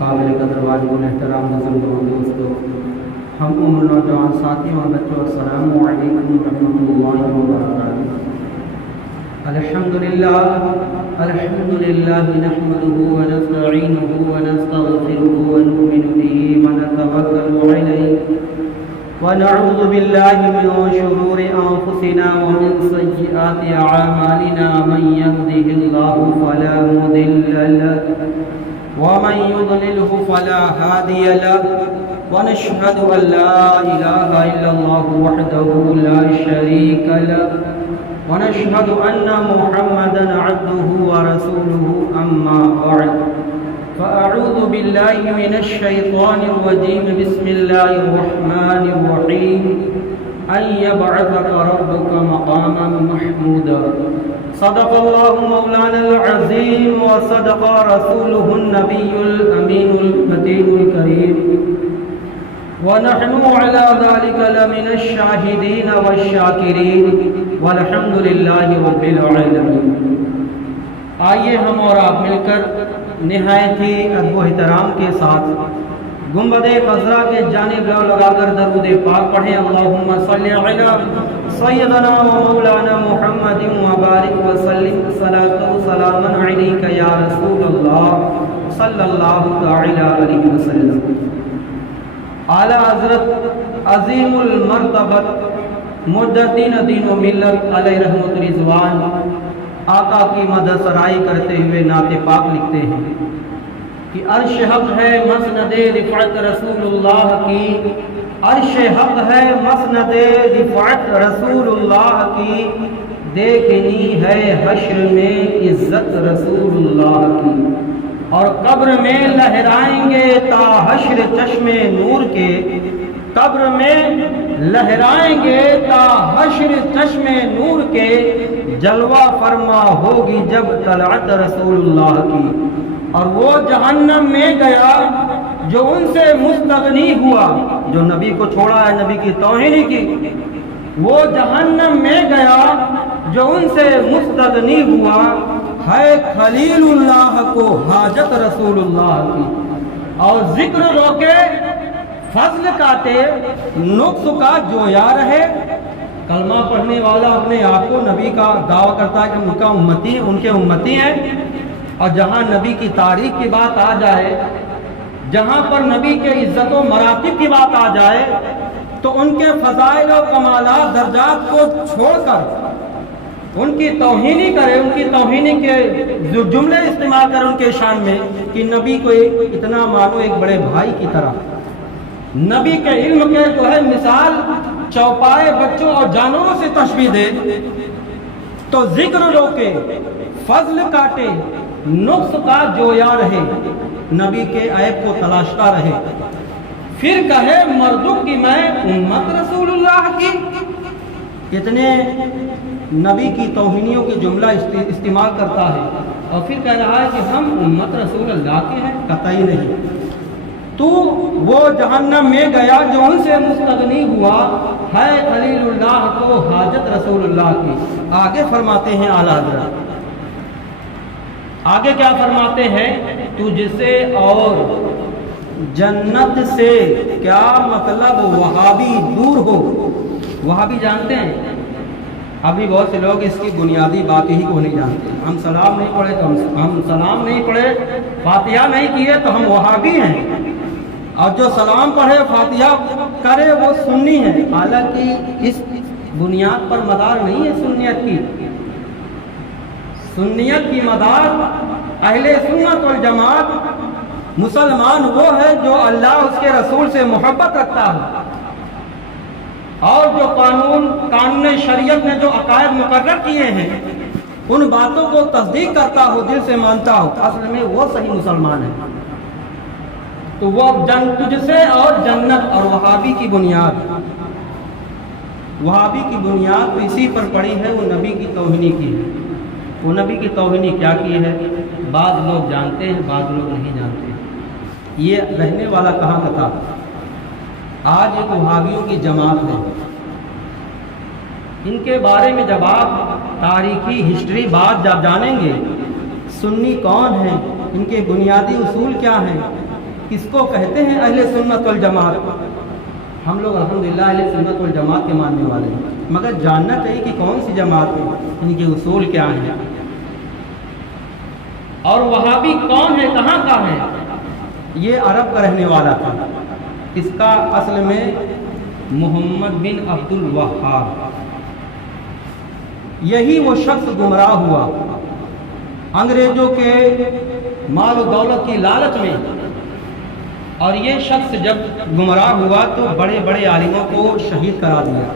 قابل قدر واجب احترام بزرگ و دوستو، ہم عمر نوجوان ساتھیوں اور بچوں، السلام علیکم ورحمۃ اللہ وبرکاتہ۔ الحمدللہ نحمده ونستعینه ونستغفره ونؤمن به ونتوکل علیہ ونعوذ باللہ من شرور انفسنا ومن سیئات اعمالنا، من یهده اللہ فلا مضل له ومن يضلله فلا هادي له، ونشهد أن لا إله إلا الله وحده لا شريك له، ونشهد أن محمدا عبده ورسوله، أما بعد فأعوذ بالله من الشيطان الرجيم، بسم الله الرحمن الرحيم، أن يبعثك ربك مقاما محمودا، صدق الله مولانا العظيم وصدق رسوله النبي الأمين المتين الكريم، ونحن على ذلك لمن الشاهدين والشاكرين والحمد لله رب العالمين۔ آئیے ہم اور آپ مل کر نہایت ہی ادب و احترام کے ساتھ گنبد خضرا کے جانب لو لگا کر درود پاک پڑھیں، اللہم صلی علی سیدنا و مولانا محمد وبارک وسلم صلاۃ و سلاما علیک یا رسول اللہ صلی اللہ تعالی علیہ وسلم۔ اعلی حضرت عظیم المرتبت مجدد دین و ملت علیہ رحمت رضوان آقا کی مدح سرائی کرتے ہوئے نعت پاک لکھتے ہیں کہ عرش حق ہے مسند رفعت رسول اللہ کی، عرش حق ہے مسند رفعت رسول اللہ کی، دیکھنی ہے حشر میں عزت رسول اللہ کی، اور قبر میں لہرائیں گے تا حشر چشم نور کے، قبر میں لہرائیں گے تا حشر چشم نور کے، جلوہ فرما ہوگی جب طلعت رسول اللہ کی، اور وہ جہنم میں گیا جو ان سے مستغنی ہوا، جو نبی کو چھوڑا ہے، نبی کی توہین کی، وہ جہنم میں گیا جو ان سے مستغنی ہوا، ہے خلیل اللہ کو حاجت رسول اللہ کی، اور ذکر روکے فضل کاٹے نقص کا جویا رہے۔ کلمہ پڑھنے والا اپنے آپ کو نبی کا دعویٰ کرتا ہے کہ ان کے امتی ہیں، اور جہاں نبی کی تعریف کی بات آ جائے، جہاں پر نبی کے عزت و مراتب کی بات آ جائے، تو ان کے فضائل و کمالات درجات کو چھوڑ کر ان کی توہینی کرے، ان کی توہینی کے جو جملے استعمال کرے ان کے شان میں، کہ نبی کو اتنا مانو ایک بڑے بھائی کی طرح، نبی کے علم کے جو ہے مثال چوپائے بچوں اور جانوروں سے تشبیہ دے، تو ذکر روکے فضل کاٹے نقص کا جویا رہے، نبی کے عیب کو تلاشتا رہے، پھر کہے مردوں کی میں امت رسول اللہ کی۔ کتنے نبی کی توہینیوں کے جملہ استعمال کرتا ہے، اور پھر کہہ رہا ہے کہ ہم امت رسول اللہ کے ہیں، قطعی نہیں۔ تو وہ جہنم میں گیا جو ان سے مستغنی ہوا، ہے خلیل اللہ کو حاجت رسول اللہ کی۔ آگے فرماتے ہیں اعلیٰ حضرت، آگے کیا فرماتے ہیں؟ تجھ سے اور جنت سے کیا مطلب وہابی دور ہو۔ وہابی جانتے ہیں؟ ابھی بہت سے لوگ اس کی بنیادی بات ہی کو نہیں جانتے۔ ہم سلام نہیں پڑھے تو ہم سلام نہیں پڑھے، فاتحہ نہیں کیے تو ہم وہابی ہیں، اور جو سلام پڑھے فاتحہ کرے وہ سنی ہے، حالانکہ اس بنیاد پر مدار نہیں ہے سنیت کی۔ سنیت کی مدار اہل سنت والجماعت مسلمان وہ ہے جو اللہ اس کے رسول سے محبت رکھتا ہے، اور جو قانون شریعت نے جو عقائد مقرر کیے ہیں ان باتوں کو تصدیق کرتا ہو، دل سے مانتا ہو، اصل میں وہ صحیح مسلمان ہے۔ تو وہ تجھ سے اور جنت، اور وہابی کی بنیاد تو اسی پر پڑی ہے، وہ نبی کی توہینی کی ہے۔ وہ نبی کی توہینی کیا کی ہے؟ بعض لوگ جانتے ہیں، بعض لوگ نہیں جانتے۔ یہ رہنے والا کہاں کا تھا؟ آج ایک وہابیوں کی جماعت ہے، ان کے بارے میں جب آپ تاریخی ہسٹری بات جب جانیں گے، سنی کون ہیں، ان کے بنیادی اصول کیا ہیں، کس کو کہتے ہیں اہل سنت والجماعت؟ ہم لوگ الحمدللہ اہل سنت والجماعت کے ماننے والے ہیں، مگر جاننا چاہیے کہ کون سی جماعت ہے، ان کے اصول کیا ہیں، اور وہابی کون ہے، کہاں کا ہے؟ یہ عرب کا رہنے والا تھا، اس کا اصل میں محمد بن عبد الوہاب، یہی وہ شخص گمراہ ہوا انگریزوں کے مال و دولت کی لالچ میں، اور یہ شخص جب گمراہ ہوا تو بڑے بڑے عالموں کو شہید کرا دیا،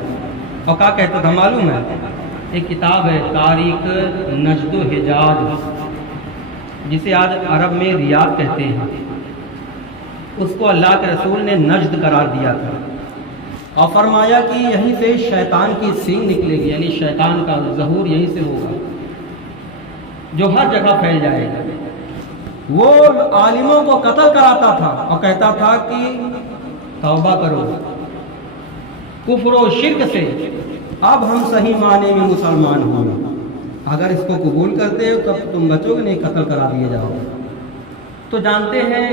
اور کیا کہتا تھا معلوم ہے؟ ایک کتاب ہے تاریخ نجد و حجاز، جسے آج عرب میں ریاض کہتے ہیں، اس کو اللہ کے رسول نے نجد قرار دیا تھا، اور فرمایا کہ یہیں سے شیطان کی سینگ نکلے گی، یعنی شیطان کا ظہور یہیں سے ہوگا جو ہر جگہ پھیل جائے گا۔ وہ عالموں کو قتل کراتا تھا اور کہتا تھا کہ توبہ کرو کفر و شرک سے، اب ہم صحیح معنی میں مسلمان ہوں، اگر اس کو قبول کرتے ہو تب تم بچو گے، نہیں قتل کرا دیے جاؤ گے۔ تو جانتے ہیں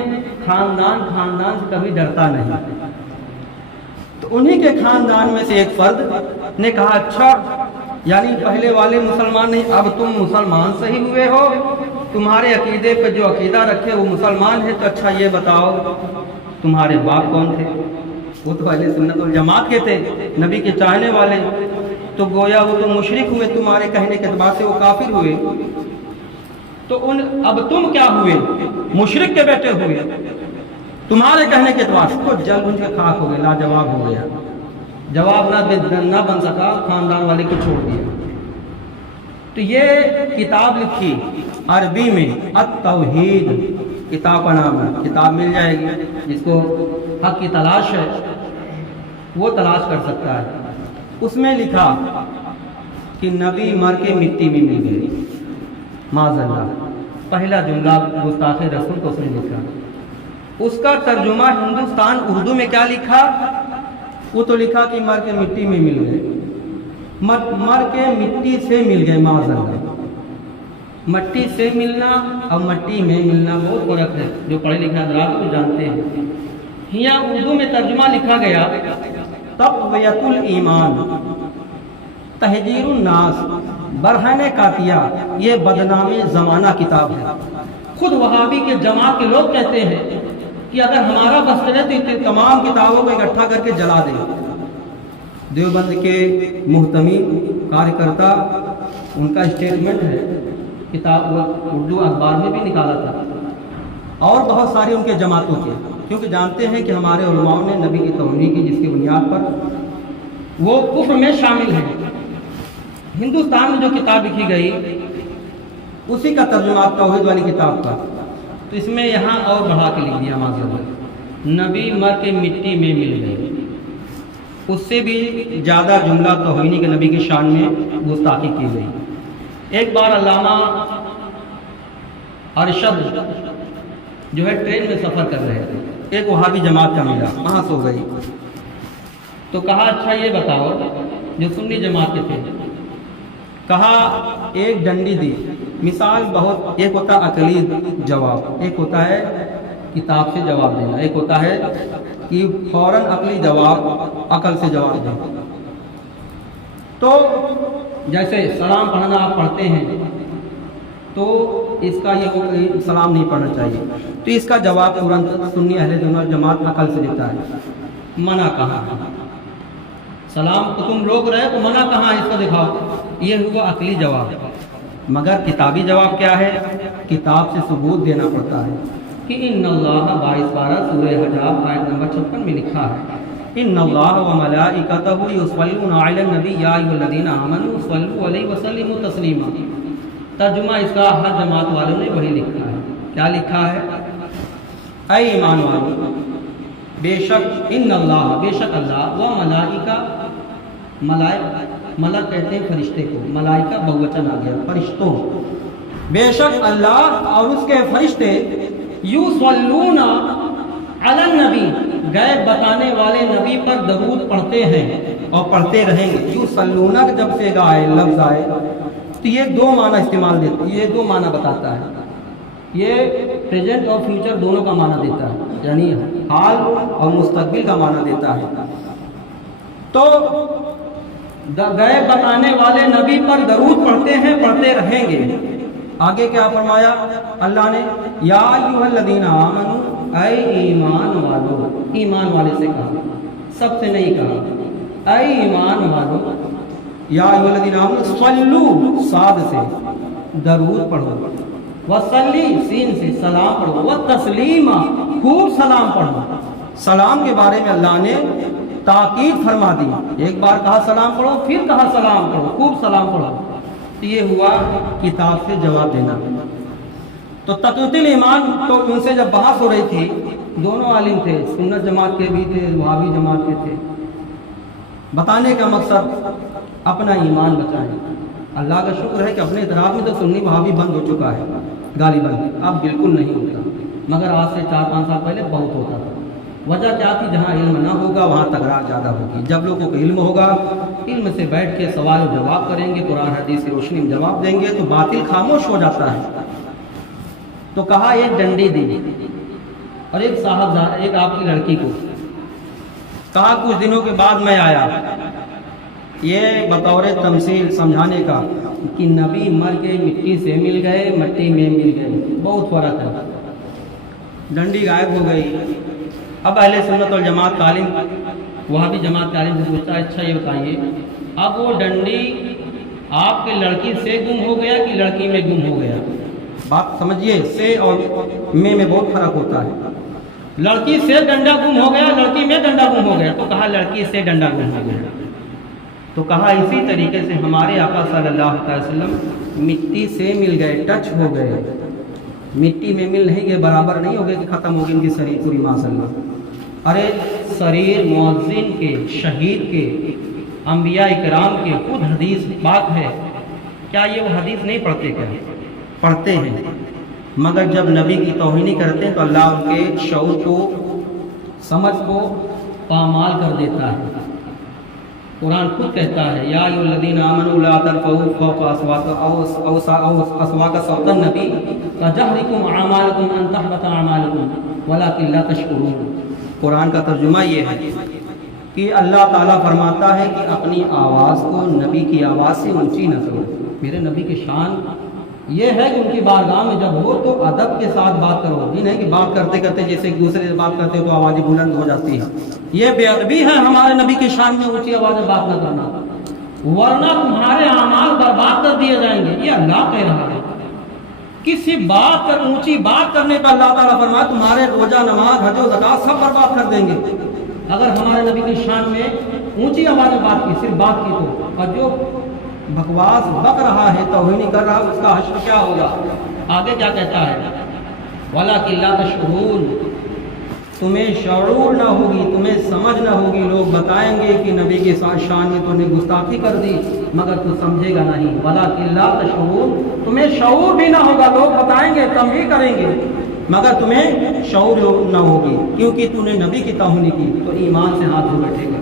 خاندان سے کبھی ڈرتا نہیں، تو انہی کے خاندان میں سے ایک فرد نے کہا اچھا یعنی پہلے والے مسلمان نہیں، اب تم مسلمان صحیح ہوئے ہو، تمہارے عقیدے پہ جو عقیدہ رکھے وہ مسلمان ہے، تو اچھا یہ بتاؤ تمہارے باپ کون تھے؟ وہ تو اہل سنت والجماعت کے تھے، نبی کے چاہنے والے، تو گویا وہ تو مشرک ہوئے، تمہارے کہنے کے اعتبار سے وہ کافر ہوئے، تو اب تم کیا ہوئے؟ مشرک کے بیٹے ہوئے، تمہارے کہنے کے اعتبار سے تو جل ان کے خاک ہو گئے، لاجواب ہو گیا، جواب نہ بن سکا، خاندان والے کو چھوڑ دیا۔ تو یہ کتاب لکھی عربی میں التوحید، کتاب کا نام ہے، کتاب مل جائے گی، جس کو حق کی تلاش ہے وہ تلاش کر سکتا ہے۔ اس میں لکھا کہ نبی مر کے مٹی میں مل گئے، معاذ اللہ، پہلا جملہ گستاخ رسول کو اس نے لکھا۔ اس کا ترجمہ ہندوستان اردو میں کیا لکھا؟ وہ تو لکھا کہ مر کے مٹی میں مل گئے، مر کے مٹی سے مل گئے، معاذ اللہ۔ مٹی سے ملنا اور مٹی میں ملنا بہت فرق ہے، جو پڑھے لکھے حضرات کو جانتے ہیں۔ یہاں اردو میں ترجمہ لکھا گیا تقویۃ الایمان، تہجیر الناس، برہنِ قاطیہ، یہ بدنام زمانہ کتاب ہے۔ خود وہابی کے جماعت کے لوگ کہتے ہیں کہ اگر ہمارا بس چلے تو تمام کتابوں کو اکٹھا کر کے جلا دیں۔ دیوبند کے محتمی کاریہ کرتا، ان کا اسٹیٹمنٹ ہے، کتاب اردو اخبار میں بھی نکالا تھا، اور بہت ساری ان کے جماعتوں کے، کیونکہ جانتے ہیں کہ ہمارے علماؤں نے نبی کی توہین کی، جس کی بنیاد پر وہ کفر میں شامل ہیں۔ ہندوستان میں جو کتاب لکھی گئی اسی کا ترجمہ توحید والی کتاب کا، تو اس میں یہاں اور بڑھا کے لکھ دیا معذرت، نبی مر کے مٹی میں مل گئے، اس سے بھی زیادہ جملہ توہینی کے نبی کی شان میں گستاخی کی گئی۔ ایک بار علامہ ارشد جو ہے ٹرین میں سفر کر رہے تھے، ایک وہابی جماعت کا ملا، وہاں سو گئی، تو کہا اچھا یہ بتاؤ، جو سنی جماعت کے تھے، کہا ایک ڈنڈی دی، مثال بہت، ایک ہوتا ہے عقلی جواب، ایک ہوتا ہے کتاب سے جواب دینا، ایک ہوتا ہے کہ فوراً عقلی جواب، عقل سے جواب دیں۔ تو جیسے سلام پڑھنا آپ پڑھتے ہیں تو اس کا یہ سلام نہیں پڑھنا چاہیے، تو اس کا جواب ترنت سنی اہل سنت جماعت عقل سے دیتا ہے، منع کہاں ہے؟ سلام کو تم روک رہے تو منع کہاں ہے؟ اس کو دکھاؤ، یہ ہوا عقلی جواب۔ مگر کتابی جواب کیا ہے؟ کتاب سے ثبوت دینا پڑتا ہے کہ ان اللہ 22 سورہ حجاب آیت نمبر 56 میں لکھا ہے، ان اللہ و ملائکتہ یصلون علی النبی یا ایھا الذین آمنوا صلوا علیہ وسلموا تسلیما۔ ترجمہ اس کا ہر جماعت والوں نے وہی لکھا ہے۔ کیا لکھا ہے؟ اے ایمان والو، بے شک ان اللہ، بے شک اللہ، و ملائکہ، ملک کہتے ہیں فرشتے کو، ملائکہ بہوچن آ گیا، فرشتوں، بے شک اللہ اور اس کے فرشتے یصلون علی النبی، غیب بتانے والے نبی پر درود پڑھتے ہیں اور پڑھتے رہیں گے۔ یصلون جب سے لفظ آئے تو یہ دو معنی استعمال دیتے، یہ دو معنی بتاتا ہے۔ یہ پریزنٹ اور فیوچر دونوں کا معنی دیتا ہے، یعنی حال اور مستقبل کا معنی دیتا ہے۔ تو غیب بتانے والے نبی پر درود پڑھتے ہیں، پڑھتے رہیں گے۔ آگے کیا فرمایا اللہ نے؟ یا ایھا الذین آمنوا، اے ایمان والو، ایمان والے سے کہا، سب سے نہیں کہا، اے ایمان والو، یا ایھا الذین آمنوا صلو، صاد سے درود پڑھو، وصلی، سین سے سلام پڑھو، وتسلیما، خوب سلام پڑھو۔ سلام کے بارے میں اللہ نے تاکید فرما دی، ایک بار کہا سلام پڑھو، پھر کہا سلام پڑھو، خوب سلام پڑھو۔ یہ ہوا کتاب سے جواب دینا۔ تو تقویۃ الایمان، تو ان سے جب بحث ہو رہی تھی، دونوں عالم تھے، سنت جماعت کے بھی تھے، وہابی جماعت کے تھے۔ بتانے کا مقصد اپنا ایمان بچائیں۔ اللہ کا شکر ہے کہ اپنے اعتراف میں تو سنی وہابی بند ہو چکا ہے غالباً، اب بالکل نہیں ہوتا، مگر آج سے 4-5 سال پہلے بہت ہوتا تھا۔ وجہ کیا تھی؟ جہاں علم نہ ہوگا وہاں تکرار زیادہ ہوگی۔ جب لوگوں کو علم ہوگا، علم سے بیٹھ کے سوال و جواب کریں گے، قرآن حدیث کی روشنی میں جواب دیں گے، تو باطل خاموش ہو جاتا ہے۔ تو کہا ایک ڈنڈی دی اور ایک صاحب، ایک آپ کی لڑکی کو کہا، کچھ دنوں کے بعد میں آیا، یہ بطور تمثیل سمجھانے کا کہ نبی مر کے مٹی سے مل گئے، مٹی میں مل گئے، بہت فرق ہے۔ ڈنڈی غائب ہو گئی۔ اب اہل سنت والجماعت کا عالم، وہاں بھی جماعت کا عالم سے پوچھتا ہے، اچھا یہ بتائیے، اب وہ ڈنڈی آپ کے لڑکی سے گم ہو گیا کہ لڑکی میں گم ہو گیا؟ بات سمجھیے، سے اور میں بہت فرق ہوتا ہے۔ لڑکی سے ڈنڈا گم ہو گیا، لڑکی میں ڈنڈا گم ہو گیا، تو کہا لڑکی سے ڈنڈا گم ہو گیا۔ تو کہا اسی طریقے سے ہمارے آقا صلی اللہ علیہ وسلم مٹی سے مل گئے، ٹچ ہو گئے، مٹی میں مل نہیں گئے، برابر نہیں ہو گئے کہ ختم ہو گئی ان کی شریر پوری ماشاءاللہ۔ ارے شریر مؤذن کے، شہید کے، انبیاء اکرام کے خود حدیث بات ہے، کیا یہ وہ حدیث نہیں پڑھتے؟ کیا پڑھتے ہیں، مگر جب نبی کی توہین کرتے ہیں تو اللہ ان کے شعور کو، سمجھ کو پامال کر دیتا ہے۔ قرآن خود کہتا ہے، یا ایھا الذین آمنوا لا ترفعوا فوق اصواتکم صوت النبی کجہرکم اعمالکم ان تحبط اعمالکم ولکن لا تشکرون۔ قرآن کا ترجمہ یہ ہے کہ اللہ تعالیٰ فرماتا ہے کہ اپنی آواز کو نبی کی آواز سے اونچی نہ کرو۔ میرے نبی کی شان یہ ہے کہ ان کی بارگاہ میں جب ہو تو ادب کے ساتھ بات کرو، یہ نہیں کہ بات کرتے کرتے جیسے ایک دوسرے سے بات کرتے تو آوازیں بلند ہو جاتی ہے۔ یہ بے ادبی ہے ہمارے نبی کی شان میں اونچی آواز میں بات نہ کرنا، ورنہ تمہارے اعمال برباد کر دیے جائیں گے، یہ اللہ کہہ رہا ہے۔ کسی بات پر اونچی بات کرنے پر اللہ تعالیٰ فرمایا تمہارے روزہ، نماز، حج و زکات سب برباد کر دیں گے۔ اگر ہمارے نبی کی شان میں اونچی آواز میں بات کی، صرف بات کی تو، اور جو بکواس بک رہا ہے، توہین کر رہا ہے، اس کا حشر کیا ہوگا؟ آگے کیا کہتا ہے؟ وَلَٰكِن لَا تَشْعُرُونَ، تمہیں شعور نہ ہوگی، تمہیں سمجھ نہ ہوگی۔ لوگ بتائیں گے کہ نبی کے شان میں تو نے گستاخی کر دی، مگر تو سمجھے گا نہیں۔ وَلَٰكِن لَا تَشْعُرُونَ، تمہیں شعور بھی نہ ہوگا، لوگ بتائیں گے، تنبیہ کریں گے، مگر تمہیں شعور نہ ہوگی، کیونکہ تو نے نبی کی توہین کی تو ایمان سے ہاتھ دھو بیٹھے گا۔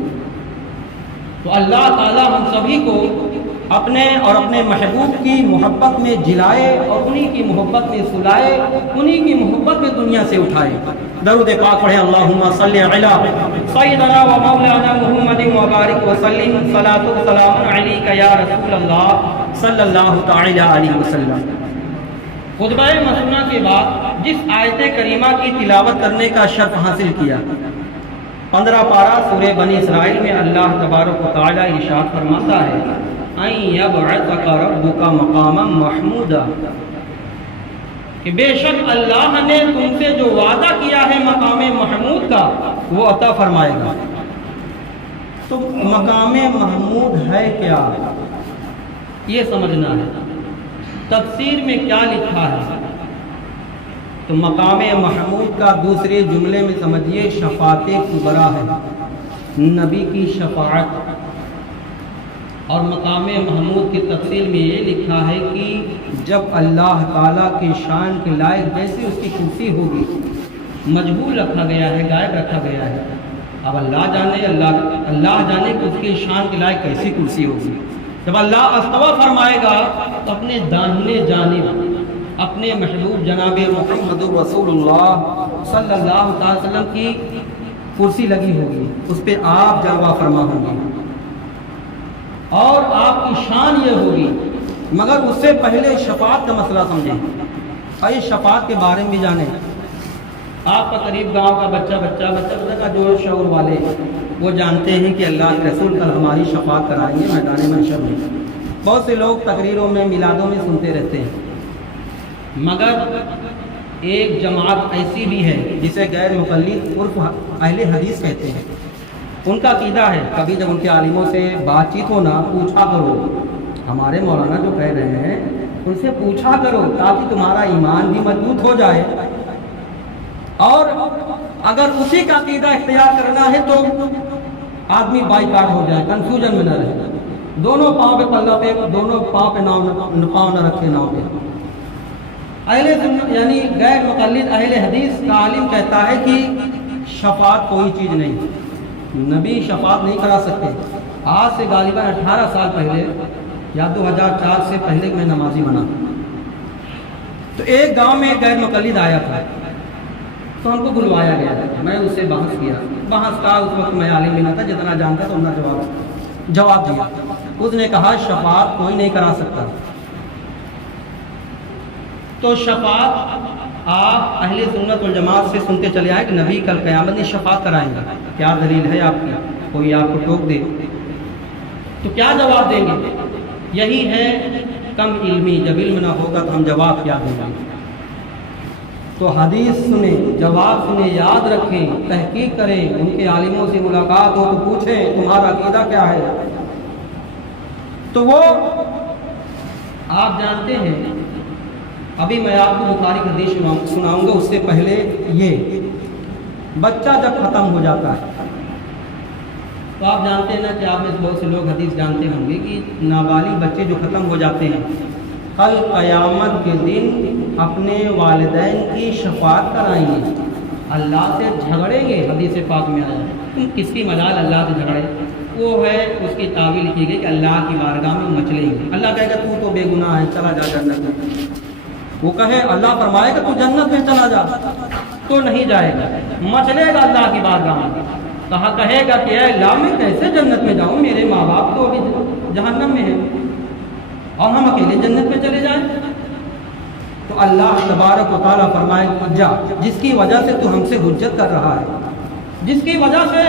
تو اللہ تعالیٰ ہم سبھی کو اپنے اور اپنے محبوب کی محبت میں جلائے اور انہی کی محبت میں سلائے، انہی کی محبت میں دنیا سے اٹھائے۔ درود پاک پڑھیں، اللہم صلی علی سیدنا و مولانا محمد وبارک وسلم، صلاۃ و سلام علیک یا رسول اللہ صلی اللہ تعالی علیہ وسلم۔ خطبہ مسنونہ کے بعد جس آیت کریمہ کی تلاوت کرنے کا شرف حاصل کیا، 15 پارہ سورہ بنی اسرائیل میں اللہ تبارک و تعالی ارشاد فرماتا ہے، اَن یبعثک ربک مقاما محمودا، کہ بے شک اللہ نے تم سے جو وعدہ کیا ہے مقام محمود کا وہ عطا فرمائے گا۔ تو مقام محمود ہے کیا، یہ سمجھنا ہے۔ تفسیر میں کیا لکھا ہے؟ تو مقام محمود کا دوسرے جملے میں سمجھیے شفاعت کبریٰ ہے، نبی کی شفاعت۔ اور مقام محمود کی تفسیر میں یہ لکھا ہے کہ جب اللہ تعالیٰ کے شان کے لائق جیسے اس کی کرسی ہوگی، مجہول رکھا گیا ہے، غائب رکھا گیا ہے، اب اللہ جانے کہ اس کے شان کے لائق کیسی کرسی ہوگی۔ جب اللہ استویٰ فرمائے گا تو اپنے داہنے جانب اپنے محبوب جناب محمد رسول اللہ صلی اللہ علیہ وسلم کی کرسی لگی ہوگی، اس پہ آپ جلوہ فرما ہوں گے اور آپ کی شان یہ ہوگی، مگر اس سے پہلے شفاعت کا مسئلہ سمجھیں اور یہ شفاعت کے بارے میں بھی جانیں۔ آپ کا قریب گاؤں کا بچہ کا جو شعور والے وہ جانتے ہیں کہ اللہ کے رسول کل ہماری شفاعت کرائیں گے میدان محشر میں۔ بہت سے لوگ تقریروں میں میلادوں میں سنتے رہتے ہیں، مگر ایک جماعت ایسی بھی ہے جسے غیر مقلد عرف اہل حدیث کہتے ہیں۔ ان کا عقیدہ ہے کبھی جب ان کے عالموں سے بات چیت ہو نہ پوچھا کرو، ہمارے مولانا جو کہہ رہے ہیں ان سے پوچھا کرو تاکہ تمہارا ایمان بھی مضبوط ہو جائے، اور اگر اسی کا عقیدہ اختیار کرنا ہے تو آدمی بائیکاٹ ہو جائے، کنفیوژن میں نہ رہے، دونوں پاؤں پہ پلہ پہ، دونوں پاؤں پہ پاؤں نہ رکھے ناؤ پہ۔ اہل سنت یعنی غیر مقلد اہل حدیث کا عالم کہتا ہے کہ شفاعت کوئی چیز نہیں، نبی شفاعت نہیں کرا سکتے۔ آج سے غالباً 18 سال پہلے یا 2004 سے پہلے میں نمازی بنا تو ایک گاؤں میں غیر مقلد آیا تھا، تو ہم کو بلوایا گیا تھا، میں اس سے بحث کیا، بحث کا اس وقت میں عالم بھی نہ تھا، جتنا جانتا تو انہوں نے جواب دیا۔ اس نے کہا شفاعت کوئی نہیں کرا سکتا۔ تو شفاعت آپ اہل سنت والجماعت سے سنتے چلے آئے کہ نبی کل قیامت میں شفاعت کرائیں گے، کیا دلیل ہے آپ کی؟ کوئی آپ کو ٹوک دے تو کیا جواب دیں گے؟ یہی ہے کم علمی، جب علم نہ ہوگا تو ہم جواب کیا دیں گے؟ تو حدیث سنیں، جواب سنیں، یاد رکھیں، تحقیق کریں، ان کے عالموں سے ملاقات ہو تو پوچھیں تمہارا عقیدہ کیا ہے۔ تو وہ آپ جانتے ہیں، ابھی میں آپ کو بخاری کی حدیث سناؤں گا، اس سے پہلے یہ بچہ جب ختم ہو جاتا ہے تو آپ جانتے ہیں نا کہ آپ میں بہت سے لوگ حدیث جانتے ہوں گے کہ نابالغ بچے جو ختم ہو جاتے ہیں کل قیامت کے دن اپنے والدین کی شفاعت کرائیں گے، اللہ سے جھگڑیں گے۔ حدیث پاک میں آیا تم کس کی مجال اللہ سے جھگڑے، وہ ہے اس کی تعویل کی گئی کہ اللہ کی بارگاہ میں مچلیں گے۔ اللہ کہے گا تو بے گناہ ہے، چلا جا جنت میں۔ وہ کہے، اللہ فرمائے گا تو جنت میں چلا جا، تو نہیں جائے گا، مچلے گا اللہ کی بارگاہ میں۔ کہے گا کہ اے اللہ میں کیسے جنت میں جاؤں، میرے ماں باپ تو ابھی جہنم میں ہیں اور ہم اکیلے جنت میں چلے جائیں۔ تو اللہ تبارک و تعالیٰ فرمائے جا، جس کی وجہ سے تو ہم سے حجت کر رہا ہے، جس کی وجہ سے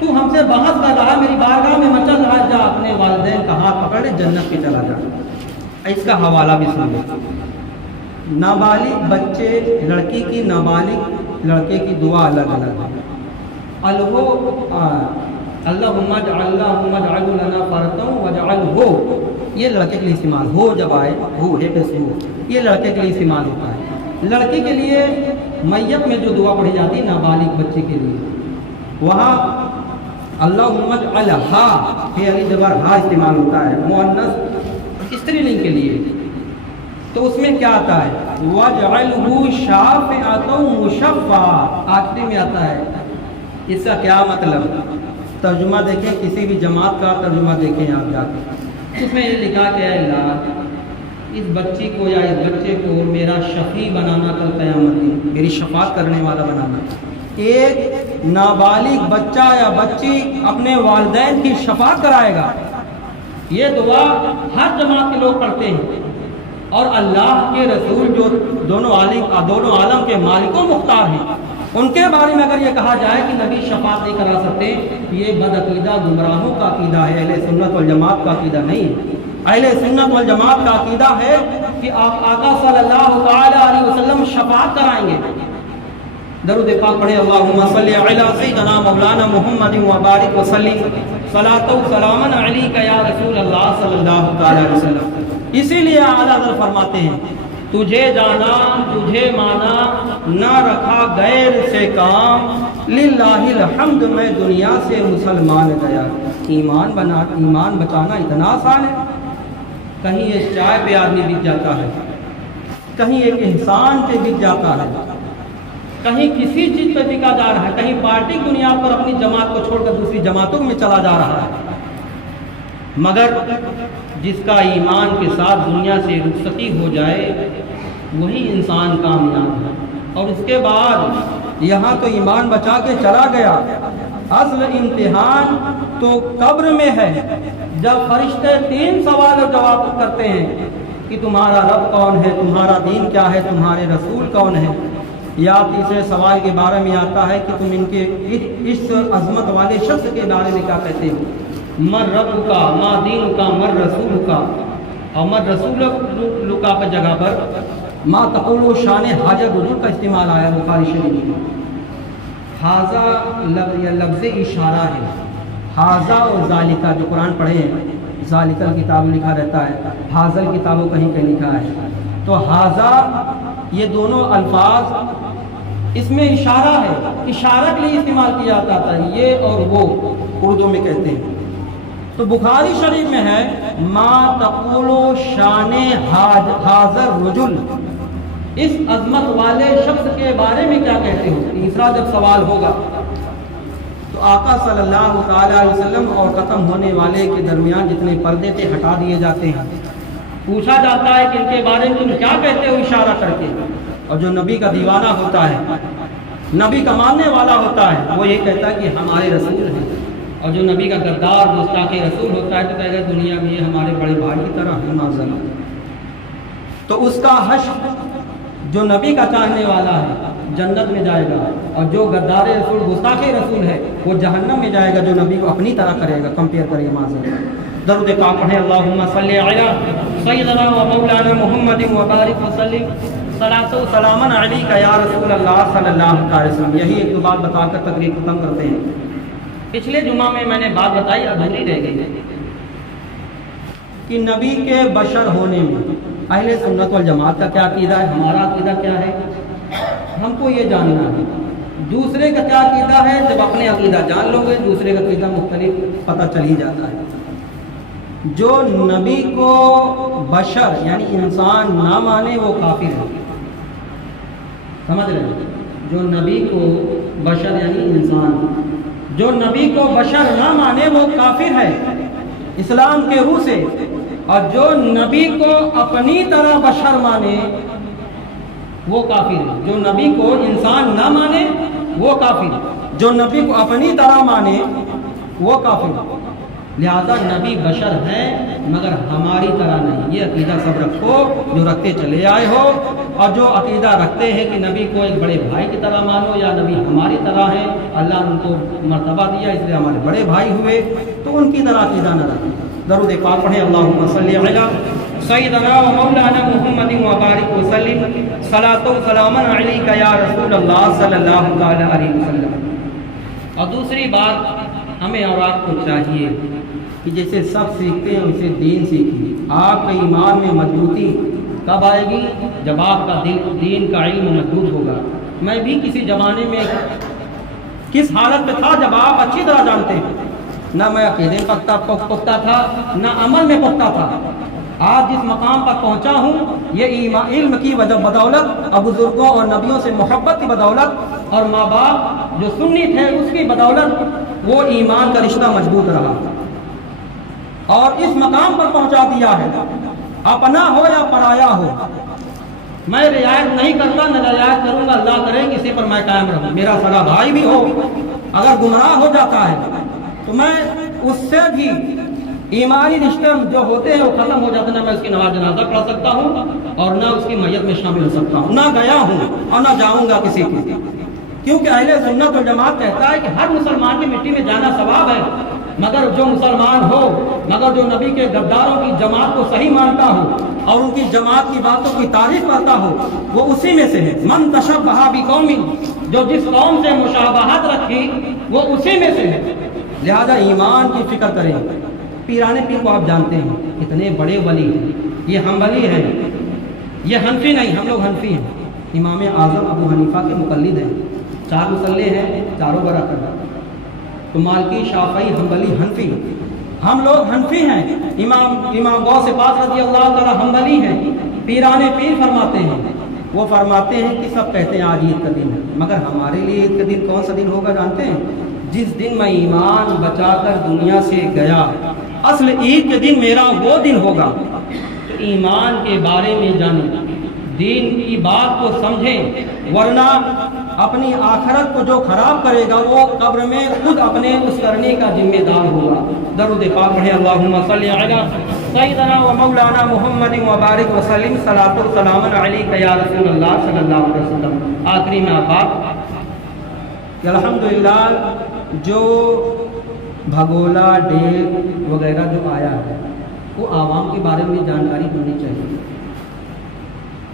تو ہم سے بحث کر رہا ہے، میری بارگاہ میں مچل رہا ہے، جا اپنے والدین کا ہاتھ پکڑ لے، جنت میں چلا جا۔ اس کا حوالہ بھی سن لو۔ نابالغ بچے، لڑکی کی نابالغ لڑکے کی دعا الگ الگ ہے۔ اللہم اجعل لنا فرطا واجعلہ، یہ لڑکے کے لیے استعمال ہو، جب آئے ہو ہے پیسے ہو، یہ لڑکے کے لیے استعمال ہوتا ہے۔ لڑکی کے لیے میت میں جو دعا پڑھی جاتی ہے نابالغ بچے کے لیے، وہاں اللہم اجعلہا، ہے علی جبر ہا استعمال ہوتا ہے مؤنث استری لنگ کے لیے۔ تو اس میں کیا آتا ہے؟ وَجْعَلْهُ شَافِعَةً مُشَفَّعًا، آخری میں آتا ہے۔ اس کا کیا مطلب؟ ترجمہ دیکھیں، کسی بھی جماعت کا ترجمہ دیکھیں آپ جا کے، اس میں یہ لکھا کہ اے اللہ اس بچی کو یا اس بچے کو میرا شفیع بنانا، کل قیامت دن میری شفاعت کرنے والا بنانا۔ ایک نابالغ بچہ یا بچی اپنے والدین کی شفاعت کرائے گا، یہ دعا ہر جماعت کے لوگ پڑھتے ہیں، اور اللہ کے رسول جو دونوں عالم کے مالک و مختار ہیں، ان کے بارے میں اگر یہ کہا جائے کہ نبی شفاعت نہیں کرا سکتے، یہ بدعقیدہ گمراہوں کا عقیدہ ہے، اہل سنت والجماعت کا عقیدہ نہیں ہے۔ اہل سنت والجماعت کا عقیدہ ہے کہ آپ آقا صلی اللہ تعالی علیہ وسلم شفاعت کرائیں گے۔ درود پاک پڑھیں، اللہم صلی علی سیدنا مولانا محمد وبارک وسلم صلاۃ و سلام علیک یا رسول اللہ صلی اللہ تعالی علیہ وسلم۔ اسی لیے اعلیٰ حضرت فرماتے ہیں، تجھے جانا تجھے مانا، نہ رکھا غیر سے کام، للہ الحمد میں دنیا سے مسلمان گیا۔ ایمان بچانا اتنا آسان ہے؟ کہیں یہ چائے پہ آدمی بک جاتا ہے، کہیں ایک احسان پہ بک جاتا ہے، کہیں کسی چیز پہ بکا جا رہا ہے، کہیں پارٹی کی بنیاد پر اپنی جماعت کو چھوڑ کر دوسری جماعتوں میں چلا جا رہا ہے۔ مگر جس کا ایمان کے ساتھ دنیا سے رخصتی ہو جائے، وہی انسان کامیاب ہے۔ اور اس کے بعد یہاں تو ایمان بچا کے چلا گیا، اصل امتحان تو قبر میں ہے، جب فرشتے 3 سوال و جواب کرتے ہیں کہ تمہارا رب کون ہے، تمہارا دین کیا ہے، تمہارے رسول کون ہے۔ یا تیسرے سوال کے بارے میں آتا ہے کہ تم ان کے اس عظمت والے شخص کے بارے میں کیا کہتے ہو، مر رب کا، ما دین کا، مر رسول کا، اور مر رسول کا جگہ پر ما تقول شان حاجہ رجوع کا استعمال آیا بخاری شریف میں۔ حاضہ لفظ اشارہ ہے، حاضہ اور ذالکہ جو قرآن پڑھے ہیں، ذالکہ کتاب لکھا رہتا ہے، حاضل کتابوں کہیں کہیں لکھا ہے، تو حاضہ یہ دونوں الفاظ اس میں اشارہ ہے، اشارہ کے لیے استعمال کیا جاتا تھا، یہ اور وہ اردو میں کہتے ہیں۔ تو بخاری شریف میں ہے ما تقول شان حاضر رجل، اس عظمت والے شخص کے بارے میں کیا کہتے ہو۔ تیسرا جب سوال ہوگا تو آقا صلی اللہ تعالی علیہ وسلم اور ختم ہونے والے کے درمیان جتنے پردے تھے ہٹا دیے جاتے ہیں، پوچھا جاتا ہے کہ ان کے بارے میں تم کیا کہتے ہو اشارہ کر کے، اور جو نبی کا دیوانہ ہوتا ہے، نبی کا ماننے والا ہوتا ہے، وہ یہ کہتا ہے کہ ہمارے رسول ہیں، اور جو نبی کا غدار گستاخ رسول ہوتا ہے تو کہے گا دنیا میں یہ ہمارے بڑے بھائی کی طرح ہے معذرا۔ تو اس کا حشر جو نبی کا چاہنے والا ہے جنت میں جائے گا، اور جو غدار رسول گستاخ رسول ہے وہ جہنم میں جائے گا، جو نبی کو اپنی طرح کرے گا، کمپیئر کرے گا معذرا۔ درود پاک پڑھیں، اللہم صلی علی سیدنا و مولانا محمد و بارک وسلم، صلاۃ و سلاما علیک یا رسول اللہ صلی اللہ علیہ وسلم۔ یہی ایک دو بات بتا کر تقریر ختم کرتے ہیں۔ پچھلے جمعہ میں نے بات بتائی، ادھوری رہ گئی، کہ نبی کے بشر ہونے میں اہل سنت والجماعت کا کیا عقیدہ ہے، ہمارا عقیدہ کیا ہے، ہم کو یہ جاننا ہے۔ دوسرے کا کیا عقیدہ ہے، جب اپنے عقیدہ جان لو گے دوسرے کا عقیدہ مختلف پتہ چل ہی جاتا ہے۔ جو نبی کو بشر یعنی انسان نہ مانے وہ کافر ہے، سمجھ رہے ہیں؟ جو نبی کو بشر یعنی انسان، جو نبی کو بشر نہ مانے وہ کافر ہے اسلام کے روح سے، اور جو نبی کو اپنی طرح بشر مانے وہ کافر ہے۔ جو نبی کو انسان نہ مانے وہ کافر، جو نبی کو اپنی طرح مانے وہ کافر۔ لہذا نبی بشر ہے مگر ہماری طرح نہیں، یہ عقیدہ سب رکھو جو رکھتے چلے آئے ہو، اور جو عقیدہ رکھتے ہیں کہ نبی کو ایک بڑے بھائی کی طرح مانو یا نبی ہماری طرح ہے، اللہ نے ان کو مرتبہ دیا اس لیے ہمارے بڑے بھائی ہوئے، تو ان کی طرح عقیدہ نہ رکھیں۔ درود پاک پڑھیں، اللہم صلی علی سیدنا و مولانا محمد و بارک وسلم، صلاۃ و سلاما علیک یا رسول اللہ صلی اللہ تعالی علیہ وسلم۔ اور دوسری بات ہمیں اور آپ کو چاہیے کہ جیسے سب سیکھتے ہیں ویسے دین سیکھیے۔ آپ کے ایمان میں مضبوطی کب آئے گی؟ جب آپ کا دین کا علم مضبوط ہوگا۔ میں بھی کسی زمانے میں کس حالت میں تھا جب آپ اچھی طرح جانتے ہیں، نہ میں عقیدے پختہ تھا نہ عمل میں پختہ تھا۔ آج جس مقام پر پہنچا ہوں یہ علم کی بدولت اور بزرگوں اور نبیوں سے محبت کی بدولت اور ماں باپ جو سنی تھے اس کی بدولت وہ ایمان کا رشتہ مضبوط رہا اور اس مقام پر پہنچا دیا ہے۔ اپنا ہو یا پرایا ہو، میں رعایت نہیں کرتا نہ رعایت کروں گا، اللہ کرے کسی پر میں قائم رہوں۔ میرا سگا بھائی بھی ہو اگر گمراہ ہو جاتا ہے تو میں اس سے بھی ایمانی رشتے جو ہوتے ہیں وہ ختم ہو جاتے ہیں، نہ میں اس کی نماز جنازہ پڑھ سکتا ہوں اور نہ اس کی میت میں شامل ہو سکتا ہوں، نہ گیا ہوں اور نہ جاؤں گا کسی کی، کیونکہ اہل سنت والجماعت کہتا ہے کہ ہر مسلمان کی مٹی میں جانا ثواب ہے، مگر جو مسلمان ہو، مگر جو نبی کے غداروں کی جماعت کو صحیح مانتا ہو اور ان کی جماعت کی باتوں کی تعریف کرتا ہو وہ اسی میں سے ہے۔ من تشبہ بقوم، جو جس قوم سے مشابہت رکھی وہ اسی میں سے ہے۔ لہذا ایمان کی فکر کریں۔ پیرانے پیر کو آپ جانتے ہیں اتنے بڑے ولی ہیں، یہ حنبلی ہیں، یہ حنفی نہیں، ہم لوگ حنفی ہیں۔ امام اعظم ابو حنیفہ کے مقلد ہیں، 4 مصلے ہیں، چاروں برابر، تو مالکی، شافعی، حنبلی، حنفی، ہم لوگ حنفی ہیں۔ امام غوث پاک رضی اللہ تعالی حنبلی ہیں۔ پیرانے پیر فرماتے ہیں، وہ فرماتے ہیں کہ سب کہتے ہیں آج عید کا دن ہے، مگر ہمارے لیے عید کا دن کون سا دن ہوگا جانتے ہیں؟ جس دن میں ایمان بچا کر دنیا سے گیا، اصل عید کے دن میرا وہ دن ہوگا۔ تو ایمان کے بارے میں جانیں، دین کی بات کو سمجھیں، ورنہ اپنی آخرت کو جو خراب کرے گا وہ قبر میں خود اپنے اس کرنے کا ذمہ دار ہوگا۔ درود پاک پڑھیں، اللہم صلی علی سیدنا و مولانا محمد وبارک وسلم، صلاۃ و سلام علیک یا رسول اللہ صلی اللہ علیہ وسلم۔ آخری میں بات کہ الحمدللہ جو بھگولا ڈیگ وغیرہ جو آیا ہے وہ عوام کے بارے میں جانکاری ہونی چاہیے۔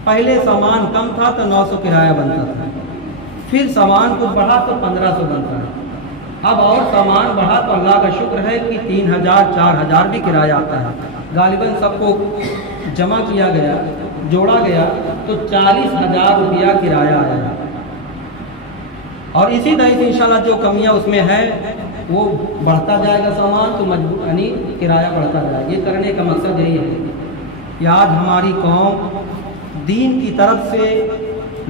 پہلے سامان کم تھا تو 900 کرایہ بنتا تھا، پھر سامان کچھ بڑھا تو 1500 بنتا ہے، اب اور سامان بڑھا تو اللہ کا شکر ہے کہ 3000 4000 بھی کرایہ آتا ہے۔ غالباً سب کو جمع کیا گیا، جوڑا گیا تو 40,000 روپیہ کرایہ آیا ہے، اور اسی طرح سے انشاءاللہ جو کمیاں اس میں ہے وہ بڑھتا جائے گا سامان تو یعنی کرایہ بڑھتا جائے گا۔ یہ کرنے کا مقصد یہی ہے کہ آج ہماری قوم دین کی طرف سے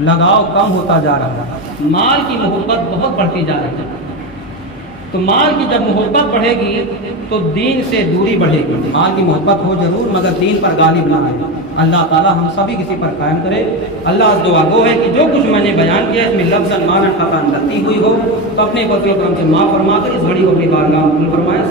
لگاؤ کم ہوتا جا رہا ہے، مال کی محبت بہت بڑھتی جا رہی ہے، تو مال کی جب محبت بڑھے گی تو دین سے دوری بڑھے گی۔ مال کی محبت ہو ضرور مگر دین پر غالب نہ آئے۔ اللہ تعالیٰ ہم سبھی کسی پر قائم کرے۔ اللہ سے دعا گو ہے کہ جو کچھ میں نے بیان کیا اس میں لفظ معنی خطا غلطی ہوئی ہو تو اپنے فضل و کرم سے معاف فرما کر اس بڑی کو اپنی بارگاہ میں قبول فرمائے۔